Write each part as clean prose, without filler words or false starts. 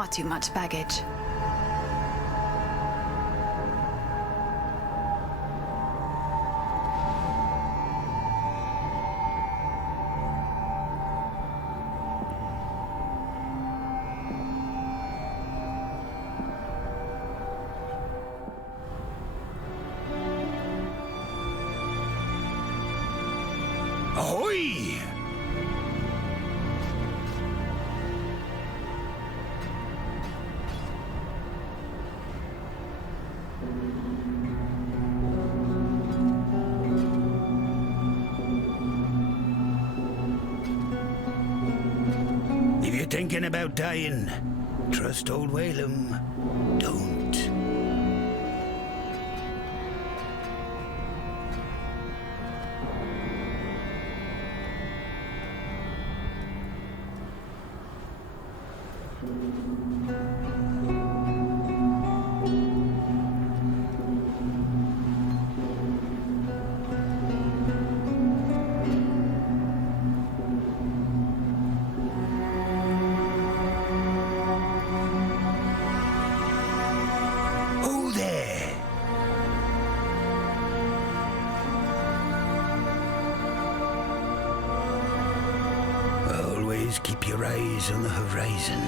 far too much baggage. Ahoy! If you're thinking about dying, trust old Whalem. Don't. Oh, there! Always keep your eyes on the horizon.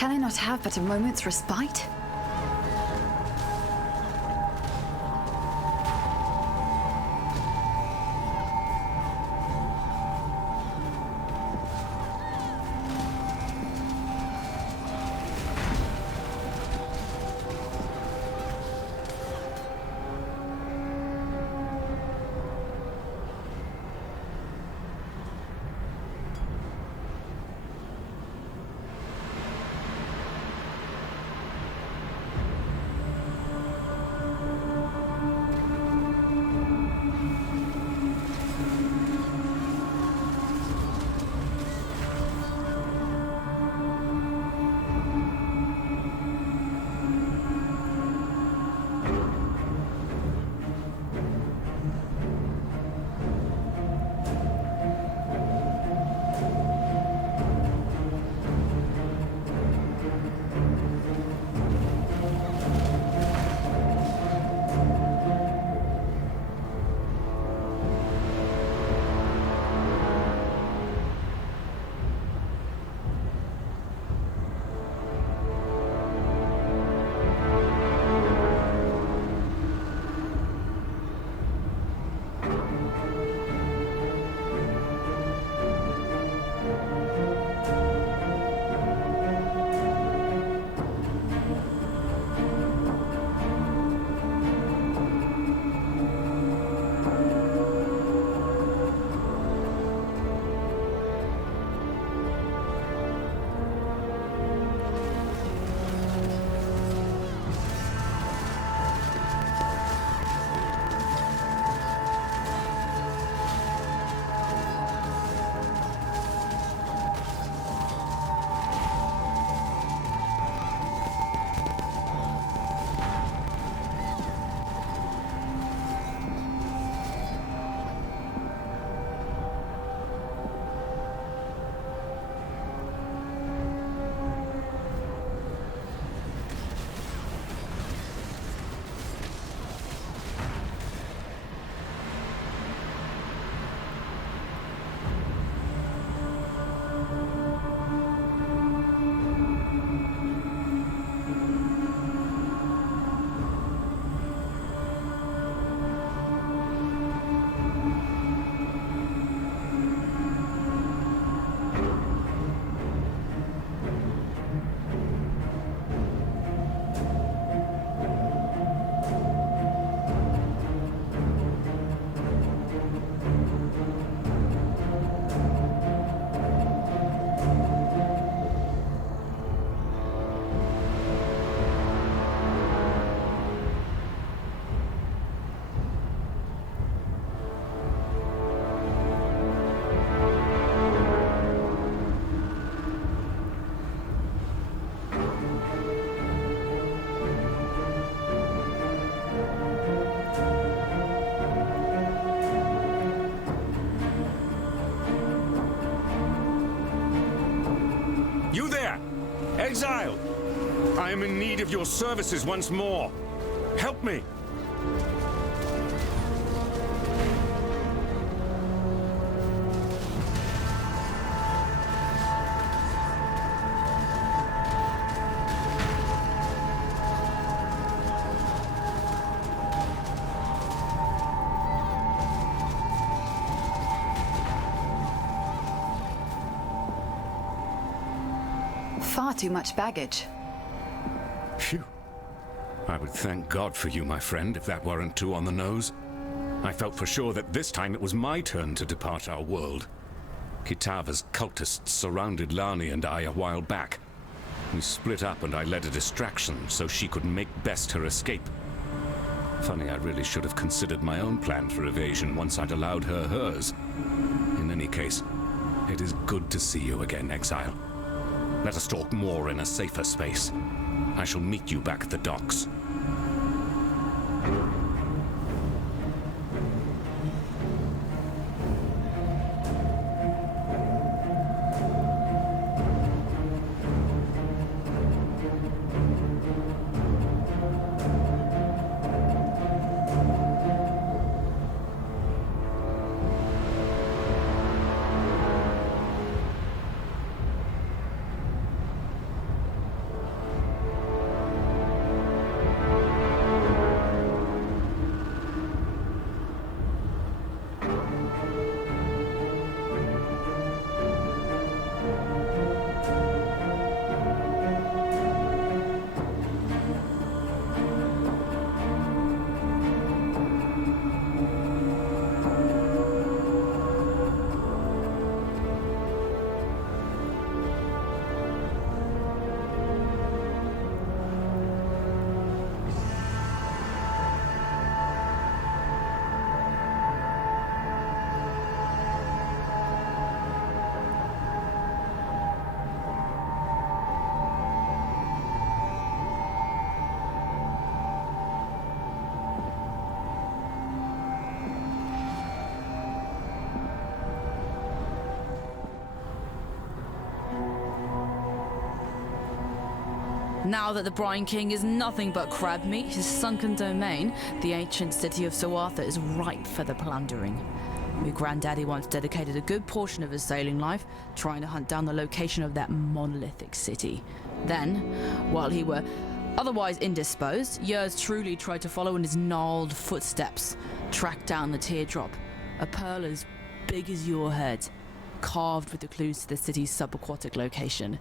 Can I not have but a moment's respite? Exile! I am in need of your services once more. Help me! Far too much baggage. Phew. I would thank God for you, my friend, if that weren't too on the nose. I felt for sure that this time it was my turn to depart our world. Kitava's cultists surrounded Lani and I a while back. We split up and I led a distraction so she could make best her escape. Funny, I really should have considered my own plan for evasion once I'd allowed her hers. In any case, it is good to see you again, Exile. Let us talk more in a safer space. I shall meet you back at the docks. Now that the Brine King is nothing but crab meat, his sunken domain, the ancient city of Suartha is ripe for the plundering. My granddaddy once dedicated a good portion of his sailing life trying to hunt down the location of that monolithic city. Then, while he were otherwise indisposed, yours truly tried to follow in his gnarled footsteps, track down the teardrop, a pearl as big as your head, carved with the clues to the city's subaquatic location.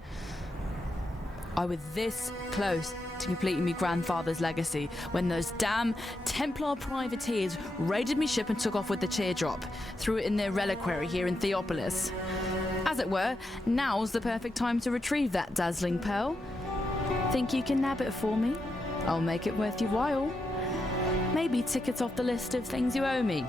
I was this close to completing my grandfather's legacy when those damn Templar privateers raided me ship and took off with the teardrop, threw it in their reliquary here in Theopolis. As it were, now's the perfect time to retrieve that dazzling pearl. Think you can nab it for me? I'll make it worth your while. Maybe tick it off the list of things you owe me.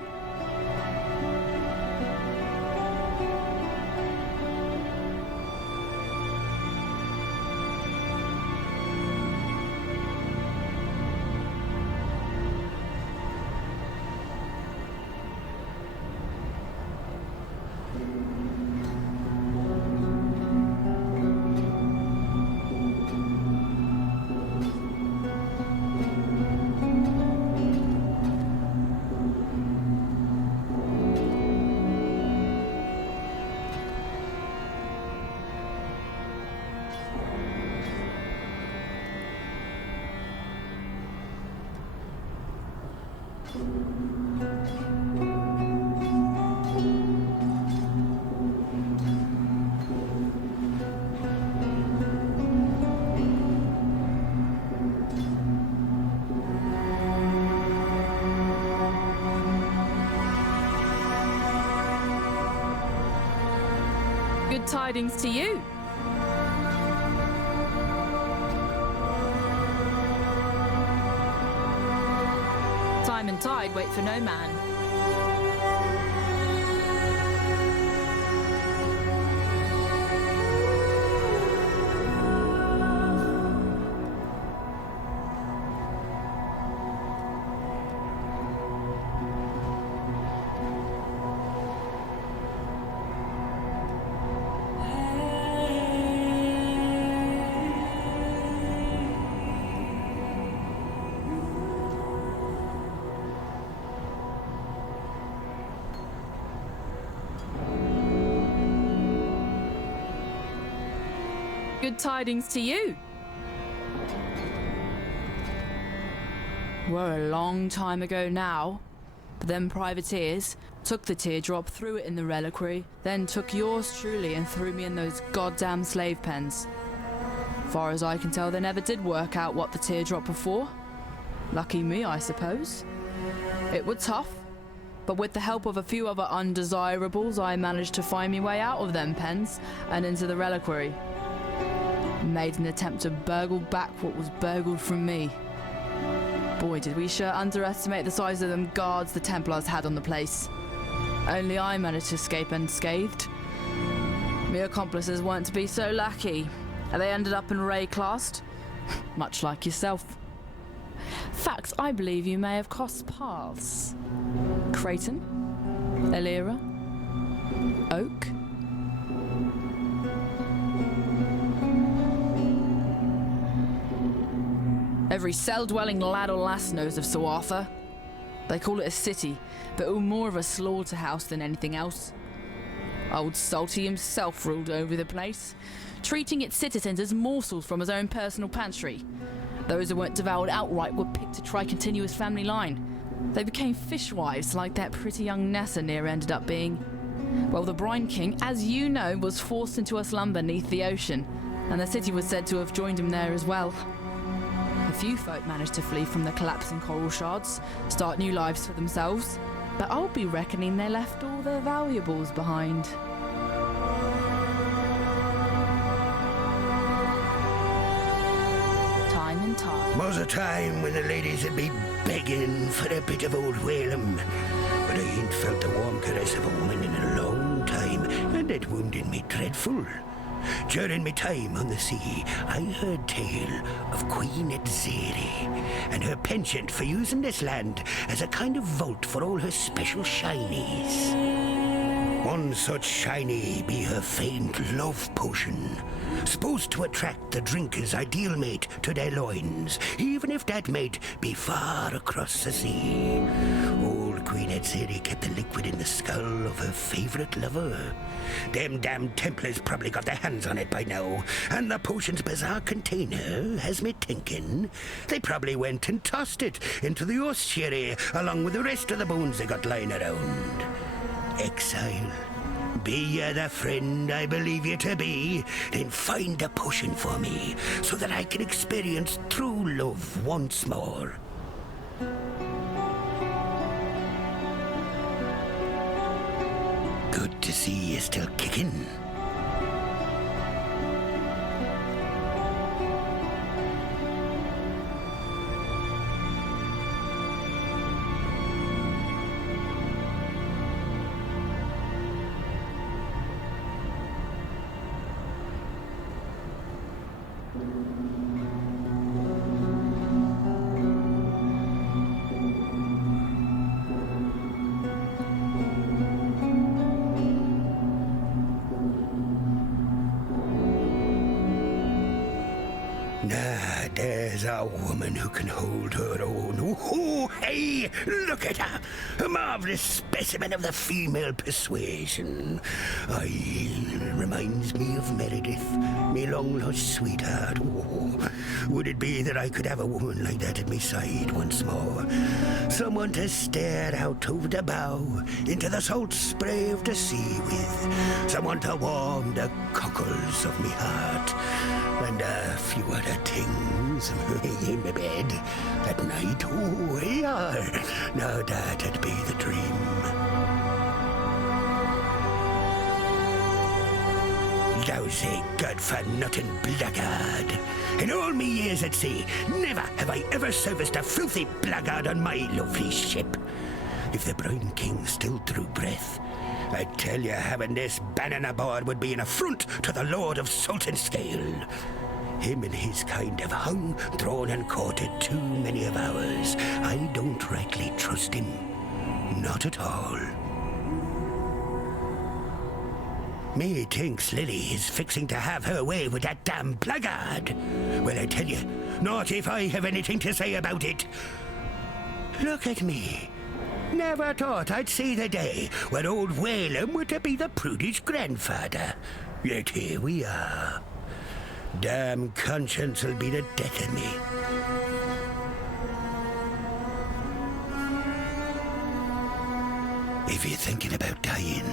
Good tidings to you. Time and tide wait for no man. Good tidings to you. Were a long time ago now, but them privateers took the teardrop, threw it in the reliquary, then took yours truly and threw me in those goddamn slave pens. Far as I can tell, they never did work out what the teardrop were for. Lucky me, I suppose. It was tough, but with the help of a few other undesirables, I managed to find me way out of them pens and into the reliquary. Made an attempt to burgle back what was burgled from me. Boy, did we sure underestimate the size of them guards the Templars had on the place. Only I managed to escape unscathed. My accomplices weren't to be so lucky, and they ended up in Ray classed, much like yourself. Fact, I believe you may have crossed paths. Creighton? Elira? Oak? Every cell-dwelling lad or lass knows of Suartha. They call it a city, but it was more of a slaughterhouse than anything else. Old Salty himself ruled over the place, treating its citizens as morsels from his own personal pantry. Those who weren't devoured outright were picked to try continuous family line. They became fishwives like that pretty young Nessa near ended up being. Well, the Brine King, as you know, was forced into a slumber neath the ocean, and the city was said to have joined him there as well. A few folk managed to flee from the collapsing coral shards, start new lives for themselves, but I'll be reckoning they left all their valuables behind. Time and time. Was a time when the ladies would be begging for a bit of old Whalem, but I ain't felt the warm caress of a woman in a long time, and it wounded me dreadful. During my time on the sea, I heard tale of Queen Exile and her penchant for using this land as a kind of vault for all her special shinies. One such shiny be her famed love potion, supposed to attract the drinker's ideal mate to their loins, even if that mate be far across the sea. Old Queen had said he kept the liquid in the skull of her favourite lover. Them damn Templars probably got their hands on it by now, and the potion's bizarre container has me thinking they probably went and tossed it into the ossuary along with the rest of the bones they got lying around. Exile, be you the friend I believe you to be, then find a potion for me so that I can experience true love once more. Good to see you still kicking. Nah, there's a woman who can hold her own. Ooh, hey, look at her! A marvellous specimen of the female persuasion. Reminds me of Meredith, me long-lost sweetheart. Oh, would it be that I could have a woman like that at my side once more? Someone to stare out over the bow into the salt spray of the sea with. Someone to warm the cockles of me heart. And a few other things in the bed at night. Oh, yeah. Now that'd be the dream. Lousy, good-for-nothing blackguard. In all me years at sea, never have I ever serviced a filthy blackguard on my lovely ship. If the Brine King still drew breath, I tell you, having this Bannon aboard would be an affront to the Lord of Salt and Scale. Him and his kind have hung, drawn and courted too many of ours. I don't rightly trust him. Not at all. Me thinks Lily is fixing to have her way with that damn blackguard. Well, I tell you, not if I have anything to say about it. Look at me. Never thought I'd see the day when old Whalem were to be the prudish grandfather. Yet here we are. Damn conscience will be the death of me. If you're thinking about dying,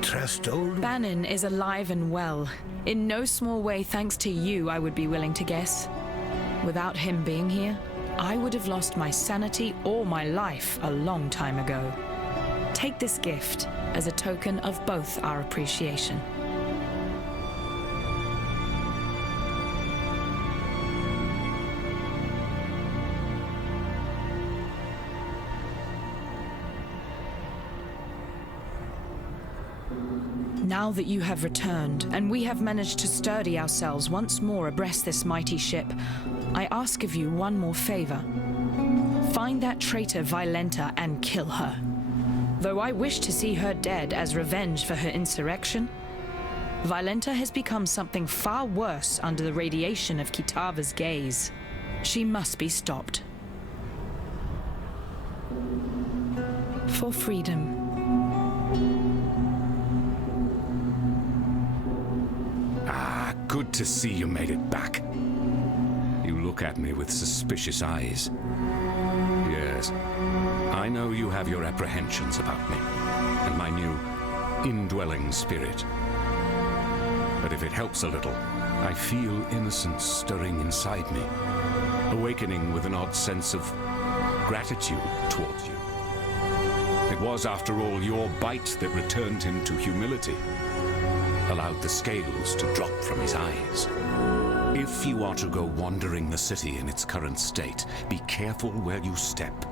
trust old... Bannon is alive and well. In no small way thanks to you, I would be willing to guess. Without him being here, I would have lost my sanity or my life a long time ago. Take this gift as a token of both our appreciation. Now that you have returned, and we have managed to sturdy ourselves once more abreast this mighty ship, I ask of you one more favor. Find that traitor Violenta and kill her. Though I wish to see her dead as revenge for her insurrection, Violenta has become something far worse under the radiation of Kitava's gaze. She must be stopped. For freedom. Good to see you made it back. You look at me with suspicious eyes. Yes, I know you have your apprehensions about me and my new indwelling spirit. But if it helps a little, I feel innocence stirring inside me, awakening with an odd sense of gratitude towards you. It was, after all, your bite that returned him to humility, allowed the scales to drop from his eyes. If you are to go wandering the city in its current state, be careful where you step.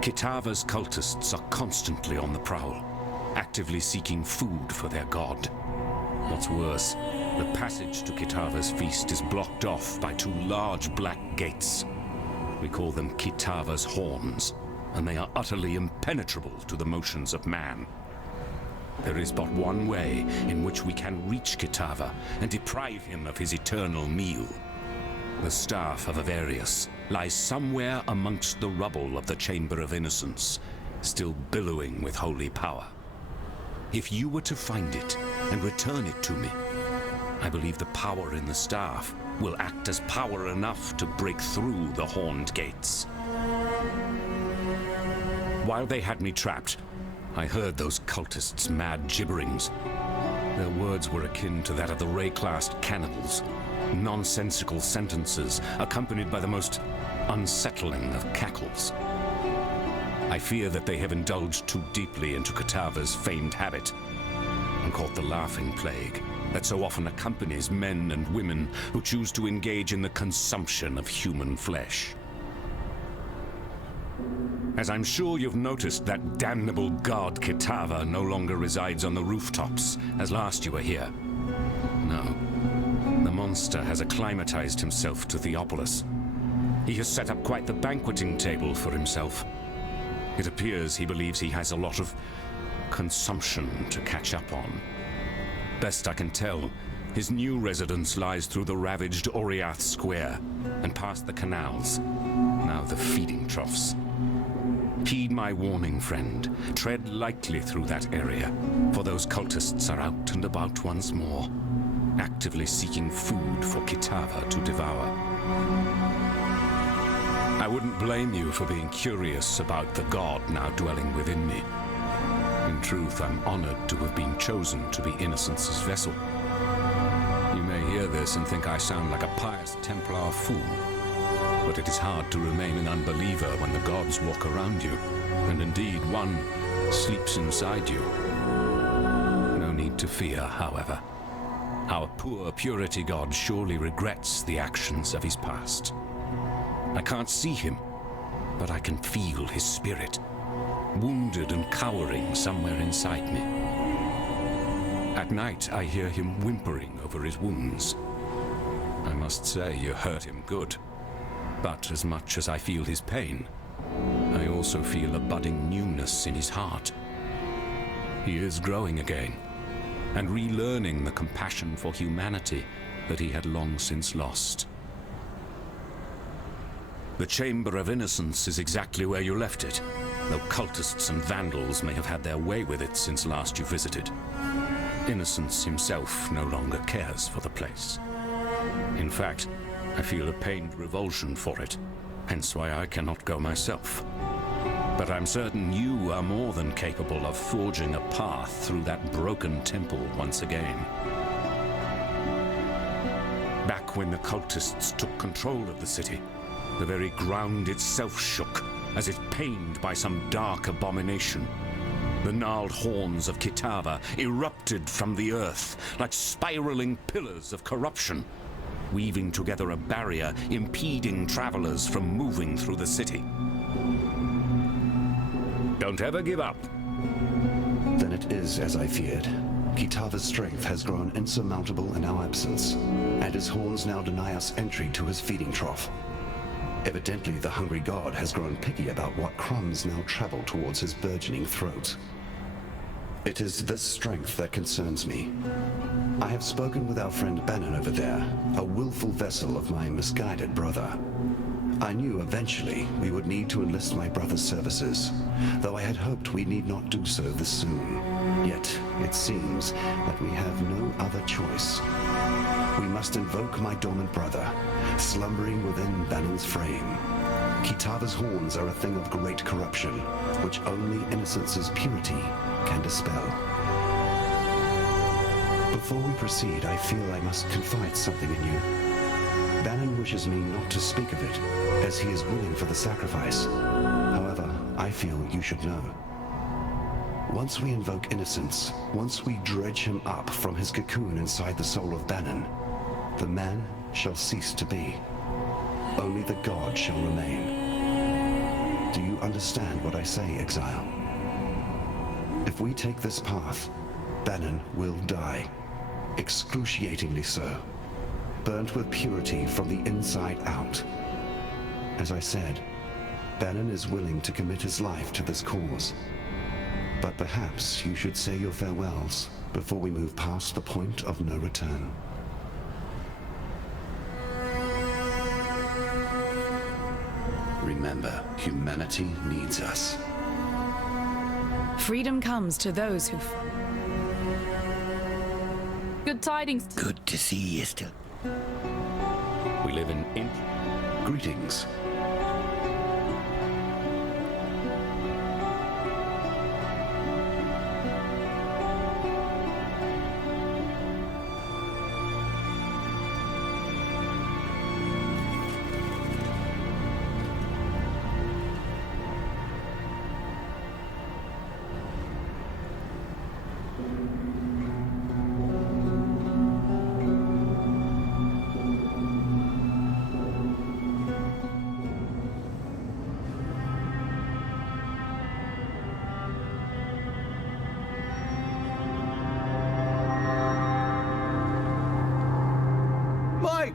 Kitava's cultists are constantly on the prowl, actively seeking food for their god. What's worse, the passage to Kitava's feast is blocked off by two large black gates. We call them Kitava's horns, and they are utterly impenetrable to the motions of man. there is but one way in which we can reach Kitava and deprive him of his eternal meal. The Staff of Avarius lies somewhere amongst the rubble of the Chamber of Innocence, still billowing with holy power. If you were to find it and return it to me, I believe the power in the staff will act as power enough to break through the horned gates. While they had me trapped, I heard those cultists' mad gibberings. Their words were akin to that of the Ray-classed cannibals, nonsensical sentences accompanied by the most unsettling of cackles. I fear that they have indulged too deeply into Kitava's famed habit and caught the laughing plague that so often accompanies men and women who choose to engage in the consumption of human flesh. As I'm sure you've noticed, that damnable god Kitava no longer resides on the rooftops as last you were here. No, the monster has acclimatized himself to Theopolis. He has set up quite the banqueting table for himself. It appears he believes he has a lot of consumption to catch up on. Best I can tell, his new residence lies through the ravaged Oriath Square and past the canals, now the feeding troughs. Heed my warning, friend. Tread lightly through that area, for those cultists are out and about once more, actively seeking food for Kitava to devour. I wouldn't blame you for being curious about the god now dwelling within me. In truth, I'm honored to have been chosen to be Innocence's vessel. You may hear this and think I sound like a pious Templar fool, but it is hard to remain an unbeliever when the gods walk around you, and indeed one sleeps inside you. No need to fear, however. Our poor purity god surely regrets the actions of his past. I can't see him, but I can feel his spirit, wounded and cowering somewhere inside me. At night, I hear him whimpering over his wounds. I must say you hurt him good. But as much as I feel his pain, I also feel a budding newness in his heart. He is growing again, and relearning the compassion for humanity that he had long since lost. The Chamber of Innocence is exactly where you left it, though cultists and vandals may have had their way with it since last you visited. Innocence himself no longer cares for the place. In fact, I feel a pained revulsion for it, hence why I cannot go myself. But I'm certain you are more than capable of forging a path through that broken temple once again. Back when the cultists took control of the city, the very ground itself shook, as if pained by some dark abomination. The gnarled horns of Kitava erupted from the earth like spiraling pillars of corruption, weaving together a barrier impeding travelers from moving through the city. Don't ever give up. Then it is as I feared. Kitava's strength has grown insurmountable in our absence, and his horns now deny us entry to his feeding trough. Evidently, the hungry god has grown picky about what crumbs now travel towards his burgeoning throat. It is this strength that concerns me. I have spoken with our friend Bannon over there, a willful vessel of my misguided brother. I knew eventually we would need to enlist my brother's services, though I had hoped we need not do so this soon. Yet, it seems that we have no other choice. We must invoke my dormant brother, slumbering within Bannon's frame. Kitava's horns are a thing of great corruption, which only Innocence's purity can dispel. Before we proceed, I feel I must confide something in you. Bannon wishes me not to speak of it, as he is willing for the sacrifice. However, I feel you should know. Once we invoke Innocence, once we dredge him up from his cocoon inside the soul of Bannon, the man shall cease to be. Only the god shall remain. Do you understand what I say, Exile? If we take this path, Bannon will die. Excruciatingly so. Burnt with purity from the inside out. As I said, Bannon is willing to commit his life to this cause. But perhaps you should say your farewells before we move past the point of no return. Remember, humanity needs us. Freedom comes to those who... Good tidings. Good to see you still. We live in Greetings.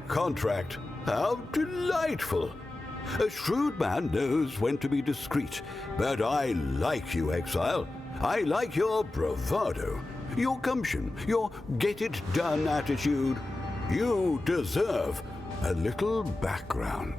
Contract. How delightful. A shrewd man knows when to be discreet, but I like you, Exile. I like your bravado, your gumption, your get-it-done attitude. You deserve a little background.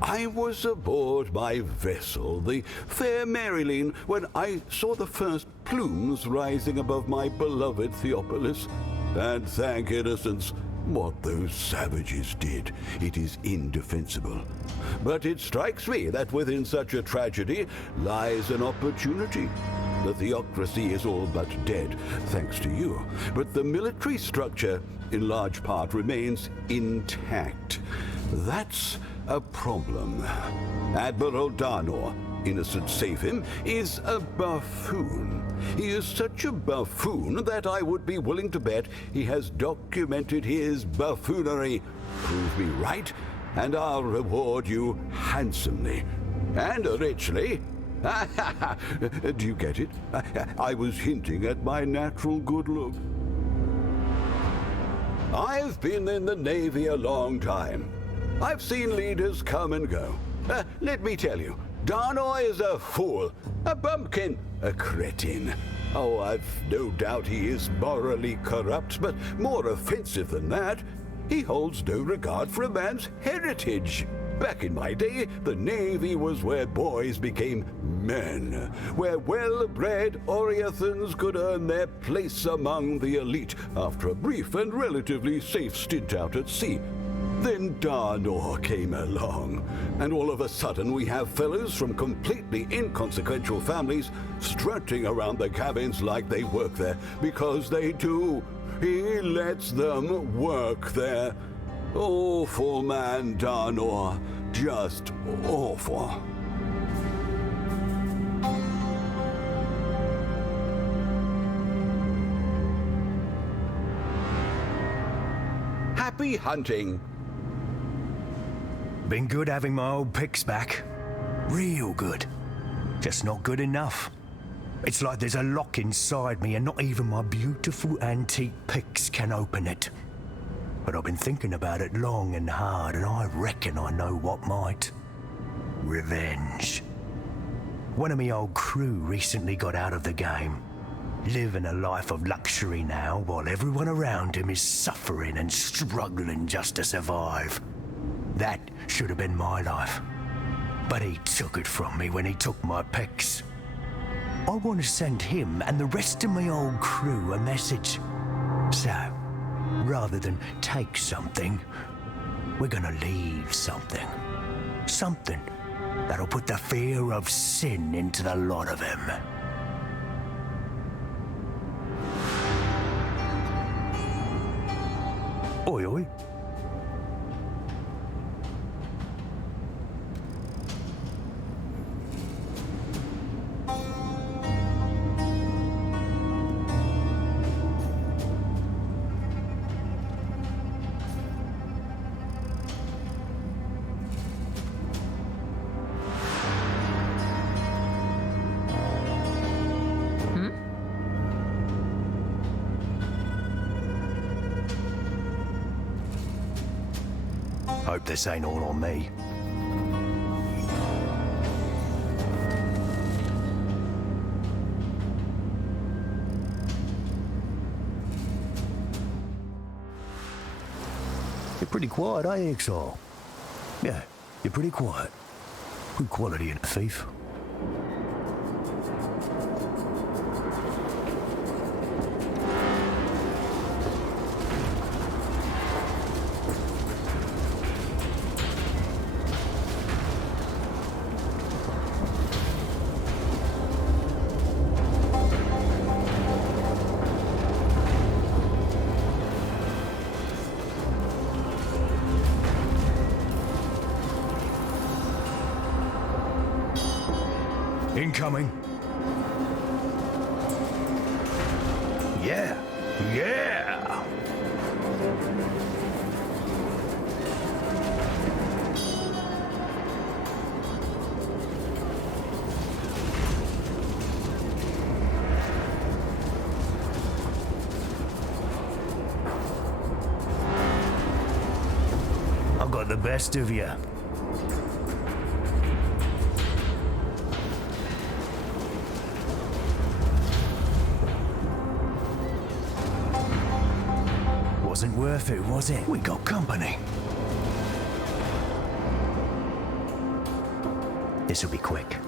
I was aboard my vessel, the Fair Marilyn, when I saw the first plumes rising above my beloved Theopolis. And thank innocence, what those savages did, it is indefensible. But it strikes me that within such a tragedy lies an opportunity. The theocracy is all but dead, thanks to you, but the military structure, in large part, remains intact. That's a problem. Admiral Darnor, innocent save him, is a buffoon. He is such a buffoon that I would be willing to bet he has documented his buffoonery. Prove me right, and I'll reward you handsomely. And richly. Do you get it? I was hinting at my natural good look. I've been in the Navy a long time. I've seen leaders come and go. Let me tell you, Darnor is a fool, a bumpkin, a cretin. Oh, I've no doubt he is morally corrupt, but more offensive than that, he holds no regard for a man's heritage. Back in my day, the Navy was where boys became men, where well-bred Oriathans could earn their place among the elite after a brief and relatively safe stint out at sea. Then Darnor came along, and all of a sudden we have fellows from completely inconsequential families strutting around the cabins like they work there, because they do. He lets them work there. Awful man, Darnor. Just awful. Happy hunting. Been good having my old picks back. Real good. Just not good enough. It's like there's a lock inside me and not even my beautiful antique picks can open it. But I've been thinking about it long and hard, and I reckon I know what might. Revenge. One of me old crew recently got out of the game, living a life of luxury now while everyone around him is suffering and struggling just to survive. That should have been my life, but he took it from me when he took my picks. I want to send him and the rest of my old crew a message. So, rather than take something, we're gonna leave something. Something that'll put the fear of sin into the lot of them. Oi, oi. Hope this ain't all on me. You're pretty quiet, eh, Exile? Yeah, you're pretty quiet. Good quality in a thief. Incoming. Yeah, yeah! I've got the best of you. Wasn't worth it, was it? We got company. This'll be quick.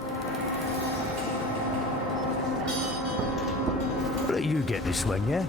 Let you get this one, yeah?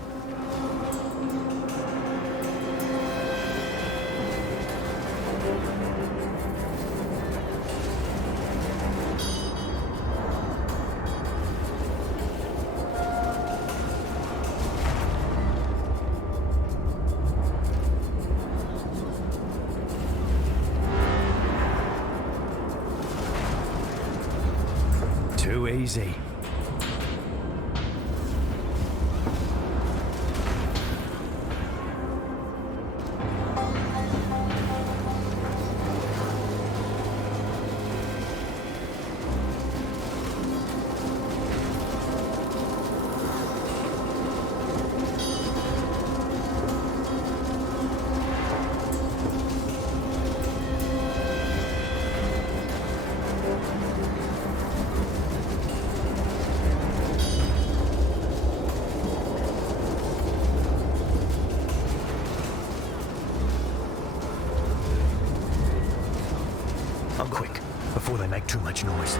Too easy. I'm quick, before they make too much noise.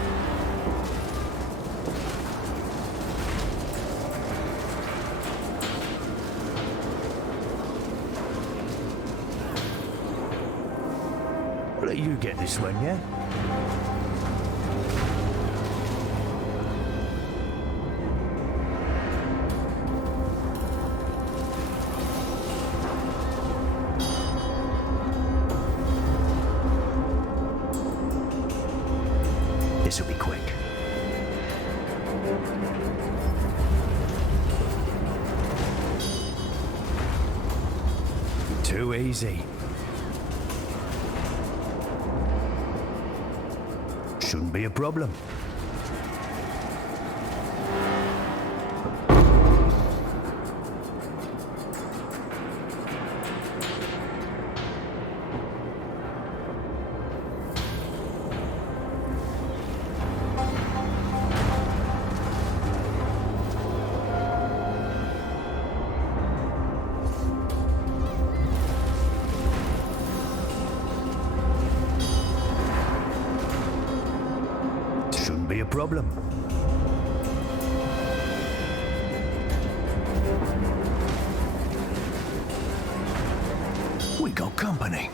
Let you get this one, yeah? This'll be quick. Too easy. Shouldn't be a problem. Shouldn't be a problem. We got company.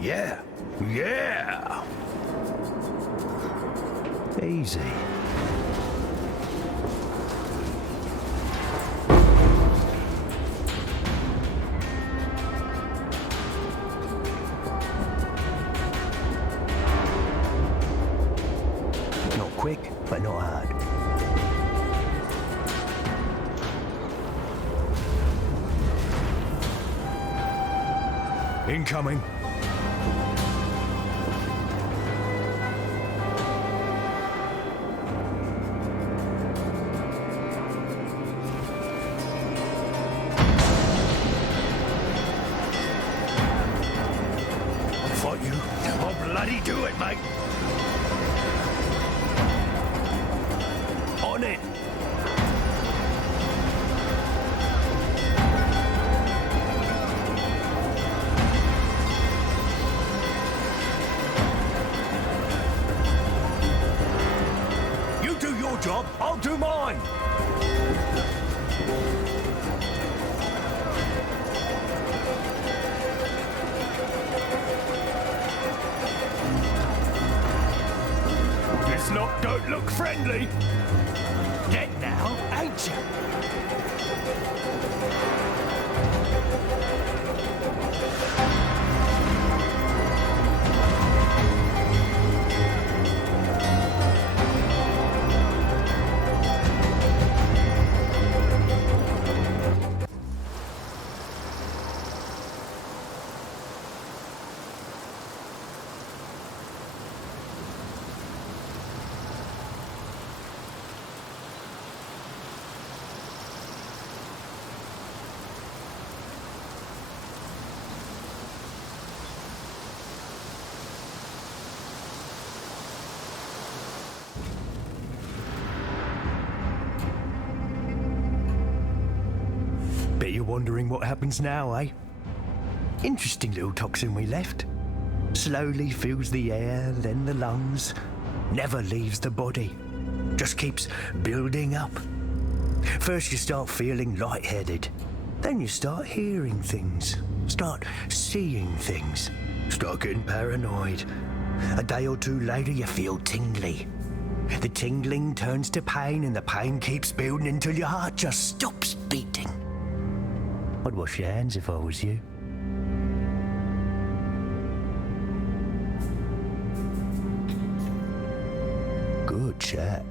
Yeah, yeah! Easy. Not quick, but not hard. Incoming. For you. Oh, bloody do it, mate! On it. friendly. Dead now, ain't you? Bet you're wondering what happens now, eh? Interesting little toxin we left. Slowly fills the air, then the lungs. Never leaves the body. Just keeps building up. First you start feeling lightheaded. Then you start hearing things. Start seeing things. Start getting paranoid. A day or two later you feel tingly. The tingling turns to pain and the pain keeps building until your heart just stops beating. I'd wash your hands if I was you. Good chat.